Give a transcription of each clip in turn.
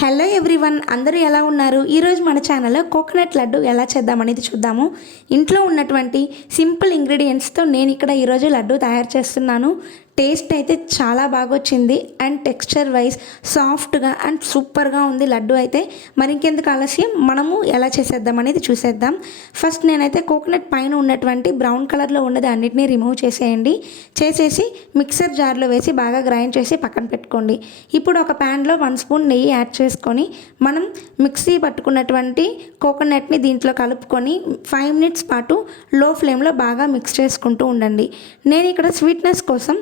Hello everyone అందరూ ఎలా ఉన్నారు? ఈరోజు మన ఛానల్లో కోకోనట్ లడ్డు ఎలా చేద్దామనేది చూద్దాము. ఇంట్లో ఉన్నటువంటి సింపుల్ ఇంగ్రీడియంట్స్తో నేను ఇక్కడ ఈరోజు లడ్డు తయారు చేస్తున్నాను. టేస్ట్ అయితే చాలా బాగా వచ్చింది అండ్ టెక్స్చర్ వైజ్ సాఫ్ట్గా అండ్ సూపర్గా ఉంది లడ్డు అయితే. మరి ఇంకెందుకు ఆలస్యం? మనము ఎలా చేసేద్దాం అనేది చూసేద్దాం. ఫస్ట్ నేనైతే కోకోనట్ పైన ఉన్నటువంటి బ్రౌన్ కలర్లో ఉన్నది అన్నిటినీ రిమూవ్ చేసేయండి. చేసేసి మిక్సర్ జార్లో వేసి బాగా గ్రైండ్ చేసి పక్కన పెట్టుకోండి. ఇప్పుడు ఒక ప్యాన్లో వన్ స్పూన్ నెయ్యి యాడ్ చేసుకొని మనం మిక్సీ పట్టుకున్నటువంటి కోకోనట్ని దీంట్లో కలుపుకొని ఫైవ్ మినిట్స్ పాటు లో ఫ్లేమ్లో బాగా మిక్స్ చేసుకుంటూ ఉండండి. నేను ఇక్కడ స్వీట్నెస్ కోసం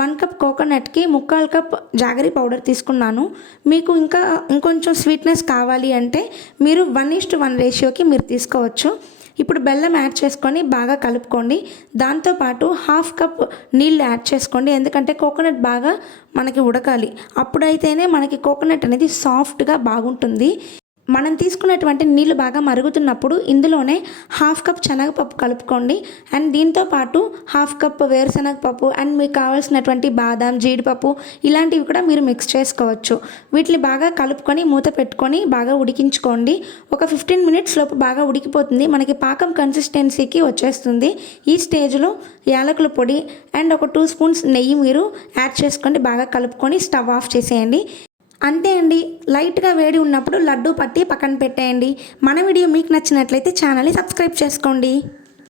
వన్ కప్ కోకోనట్కి ముక్కాల్ కప్ జాగరీ పౌడర్ తీసుకున్నాను. మీకు ఇంకా ఇంకొంచెం స్వీట్నెస్ కావాలి అంటే మీరు వన్ ఈస్ట్ వన్ రేషియోకి మీరు తీసుకోవచ్చు. ఇప్పుడు బెల్లం యాడ్ చేసుకొని బాగా కలుపుకోండి. దాంతోపాటు హాఫ్ కప్ నీళ్ళు యాడ్ చేసుకోండి. ఎందుకంటే కోకోనట్ బాగా మనకి ఉడకాలి. అప్పుడైతేనే మనకి కోకోనట్ అనేది సాఫ్ట్గా బాగుంటుంది. మనం తీసుకున్నటువంటి నీళ్ళు బాగా మరుగుతున్నప్పుడు ఇందులోనే హాఫ్ కప్ శనగపప్పు కలుపుకోండి. అండ్ దీంతో పాటు హాఫ్ కప్ వేరుశనగ పప్పు అండ్ మీకు కావాల్సినటువంటి బాదాం జీడిపప్పు ఇలాంటివి కూడా మీరు మిక్స్ చేసుకోవచ్చు. వీటిని బాగా కలుపుకొని మూత పెట్టుకొని బాగా ఉడికించుకోండి. ఒక ఫిఫ్టీన్ మినిట్స్ లోపు బాగా ఉడికిపోతుంది. మనకి పాకం కన్సిస్టెన్సీకి వచ్చేస్తుంది. ఈ స్టేజ్లో యాలకుల పొడి అండ్ ఒక టూ స్పూన్స్ నెయ్యి మీరు యాడ్ చేసుకోండి బాగా కలుపుకొని స్టవ్ ఆఫ్ చేసేయండి. అంతే అండి. లైట్గా వేడి ఉన్నప్పుడు లడ్డు పట్టి పక్కన పెట్టేయండి. మన వీడియో మీకు నచ్చినట్లయితే ఛానల్ని సబ్స్క్రైబ్ చేసుకోండి.